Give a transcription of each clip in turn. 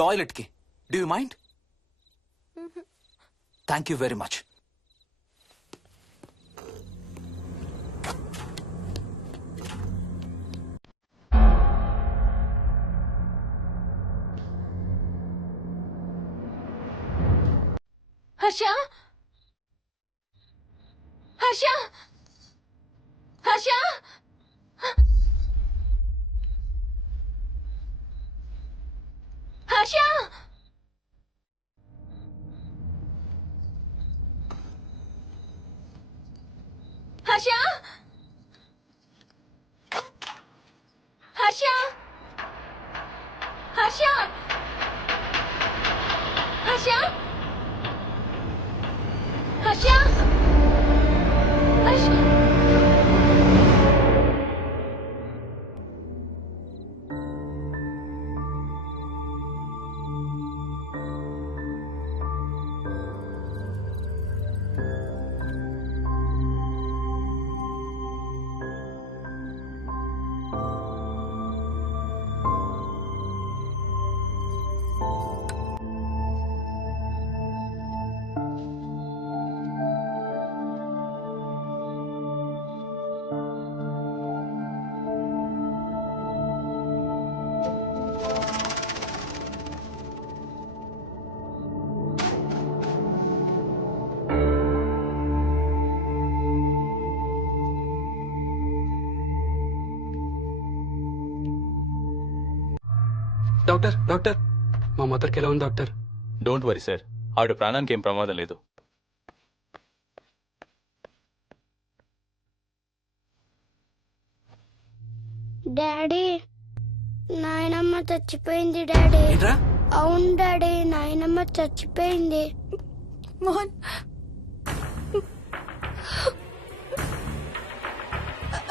Toilet కి. Do you mind? Thank you very much. Harsha, Harsha, Harsha, Harsha, Harsha, Harsha, Harsha, Harsha, Harsha, Harsha. Doctor doctor, మా మదర్కి ఎలా ఉంది డాక్టర్? డోంట్ వరీ సార్, ఆవిడ ప్రాణానికి ఏం ప్రమాదం లేదు. డాడీ, నాయనమ్మ చచ్చిపోయింది డాడీ. ఏంట్రా? అవును డాడీ, నాయనమ్మ చచ్చిపోయింది. మోహన్,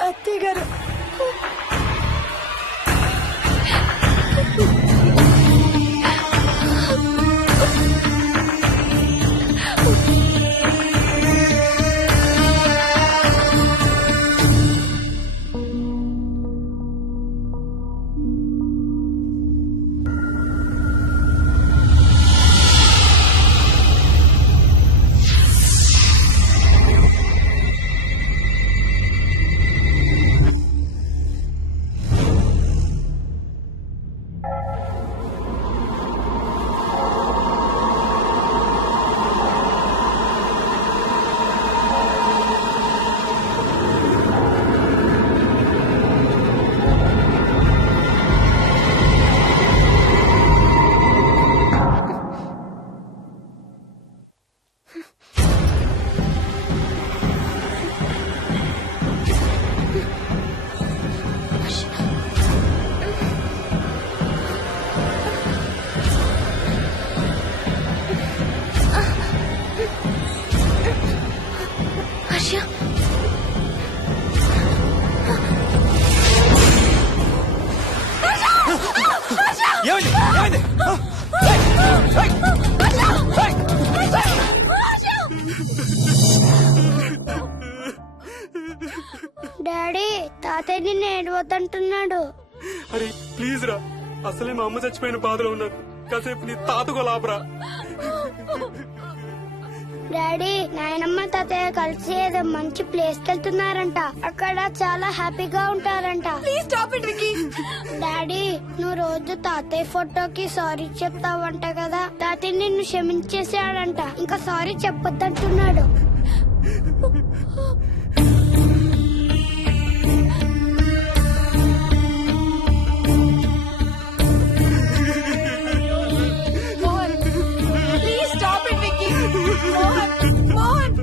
అత్తయ్య గారు. హర్ష, ఏమైంది? ఏమైంది? డాడీ, తాతయ్య నిన్ను ఏడవద్దంటున్నాడు. అరే ప్లీజ్ రా, అసలే మా అమ్మ చచ్చిపోయిన బాధలో ఉన్నాను. కాసేపు నీ తాతకు లాభరా. డాడీ, నాయనమ్మ తాతయ్య కలిసి ఏదో మంచి ప్లేస్ కి వెళ్తున్నారంట. అక్కడ చాలా హ్యాపీగా ఉంటారంట. Please stop it Vicky. Daddy, నువ్వు రోజు తాతయ్య ఫోటోకి సారీ చెప్తావంట కదా. తాతయ్య నిన్ను క్షమించేసాడంట. ఇంకా సారీ చెప్పొద్దంటున్నాడు. Mohan, please stop it Vicky. Mohan, Mohan.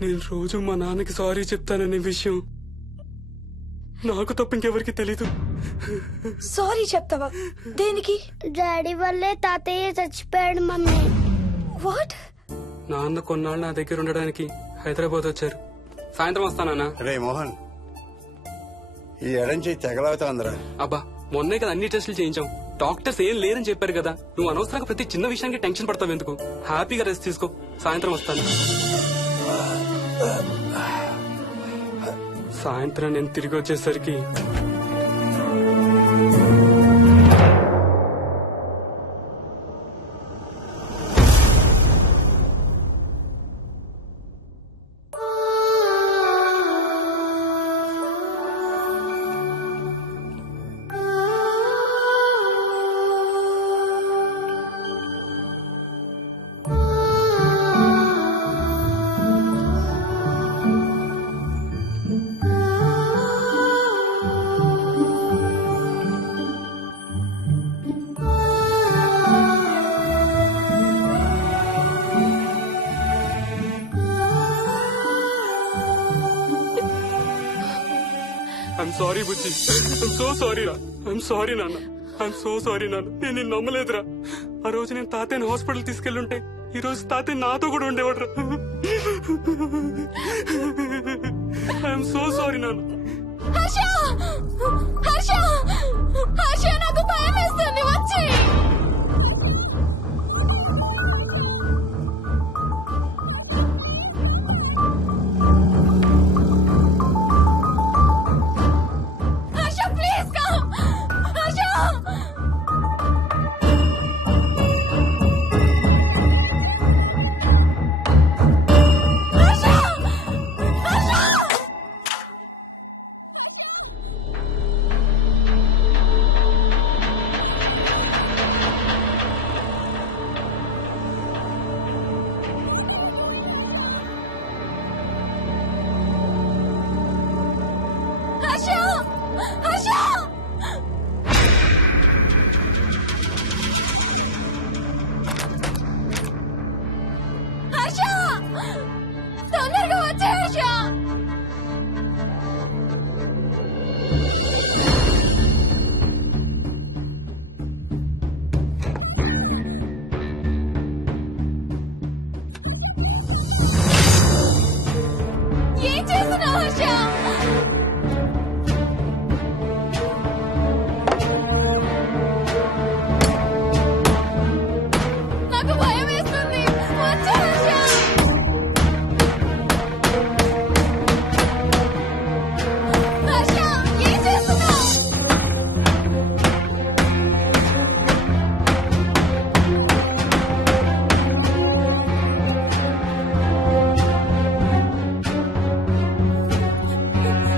నేను రోజు మా నాన్నకి సారీ చెప్తాననే విషయం నాకు తప్ప ఇంకెవరికి తెలీదు. సారీ చెప్తావా? దేనికి? డాడీ వల్లే తాతయ్య చచ్చిపోయాడు మమ్మీ. వాట్? నాన్న కొన్నాళ్ళు నా దగ్గర ఉండడానికి హైదరాబాద్ వచ్చారు. సాయంత్రం వస్తానా? రే మోహన్, ఈ ఎడం చేయి తెగలవుతోందిరా. అబ్బా, మొన్నే కదా అన్ని టెస్టులు చేయించాం. డాక్టర్స్ ఏం లేరని చెప్పారు కదా. నువ్వు అనవసరంగా ప్రతి చిన్న విషయానికి టెన్షన్ పడతావు ఎందుకు? హ్యాపీగా రెస్ట్ తీసుకో. సాయంత్రం వస్తాను. సాయంత్రం నేను తిరిగి వచ్చేసరికి I'm sorry Bujji, I'm so sorry రా, ఐఎమ్ సారీ నాన్న, ఐఎమ్ సో సారీ నాన్న. నేను నిన్ను నమ్మలేదురా. ఆ రోజు నేను తాతయ్యని హాస్పిటల్ తీసుకెళ్ళుంటే ఈ రోజు తాతయ్య నాతో కూడా ఉండేవాడు రా. ఐఎమ్ సో సారీ నాన్న. హర్ష హర్ష హర్ష నాకు భయం వేస్తుంది వచ్చి హర్ష ప్లీజ్ కమ్ హర్ష హర్ష హర్ష హర్ష తొందరగా వచ్చే హర్ష ఏం చేస్తున్నావు హర్ష నాకు భయం వేస్తుంది వచ్చే హర్ష ఏం చేస్తున్నావు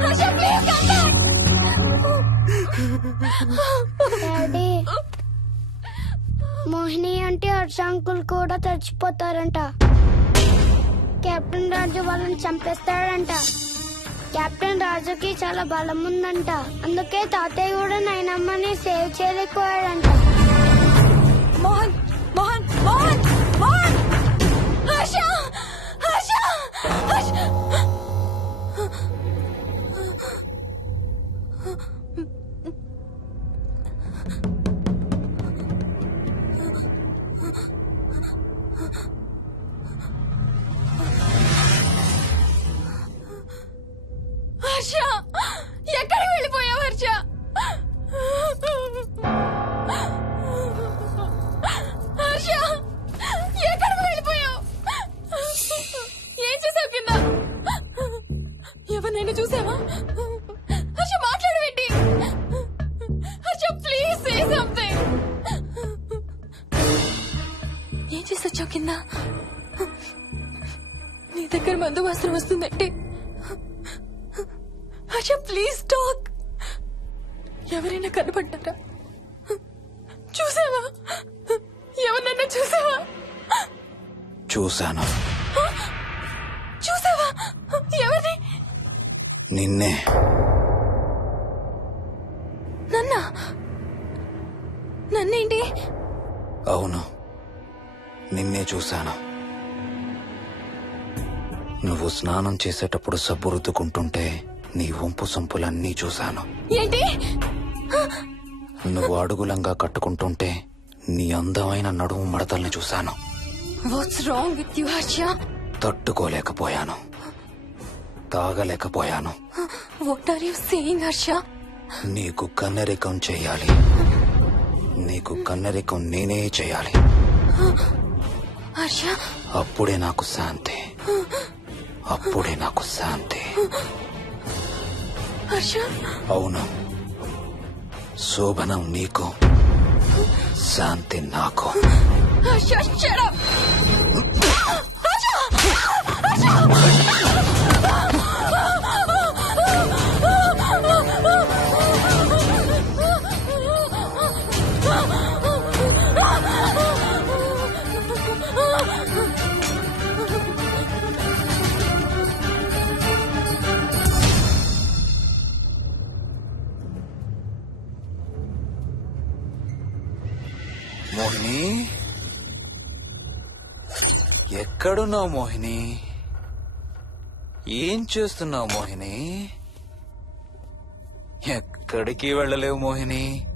హర్ష ప్లీజ్ డాడీ, మోహిని అంటే హర్ష అంకుల్ కూడా చచ్చిపోతారంట. కెప్టెన్ రాజు వాళ్ళని చంపేస్తాడంట. కెప్టెన్ రాజుకి చాలా బలం ఉందంట. అందుకే తాతయ్య కూడా నాయనమ్మని సేవ్ చేయలేకపోయాడంట. మోహన్ మోహన్ మోహన్ మోహన్ హర్ష హర్ష హర్ష హర్ష ఎక్కడికి వెళ్ళిపోయావు హర్ష హర్ష ఎక్కడికి వెళ్ళిపోయావు ఏం చేసావు కింద ఎవరినైనా చూసావా హర్ష మాట్లాడవేంటి హర్ష ప్లీజ్ సే సంథింగ్ ఏం చేసొచ్చావు కింద నీ దగ్గర మందు వాసన వస్తుందంటే హర్ష ప్లీజ్ టాక్ ఎవరైనా కనపడ్డారా చూసావా ఎవరినన్నా చూసావా చూశాను. చూసావా ఎవరిని నిన్నే. నన్నా నన్నేంటి అవును, నిన్నే చూశాను. నువ్వు స్నానం చేసేటప్పుడు సబ్బు రుద్దుకుంటుంటే నీ వంపు సొంపులన్నీ చూశాను. ఏంటి నువ్వు అడుగులంగా కట్టుకుంటుంటే నీ అందమైన నడుము మడతల్ని చూశాను. What's wrong with you Harsha తట్టుకోలేకపోయాను, తాగలేకపోయాను. What are you saying Harsha నీకు కన్నరికం చెయ్యాలి. నీకు కన్నరికం నేనే చేయాలి. హర్ష అప్పుడే నాకు శాంతి, అప్పుడే నాకు శాంతి. హర్ష అవును, శోభనం నీకు, శాంతి నాకు. Harsha shut up. మోహిని, ఎక్కడున్నావు మోహిని? ఏం చేస్తున్నావు మోహిని? ఎక్కడికి వెళ్ళలేవు మోహిని.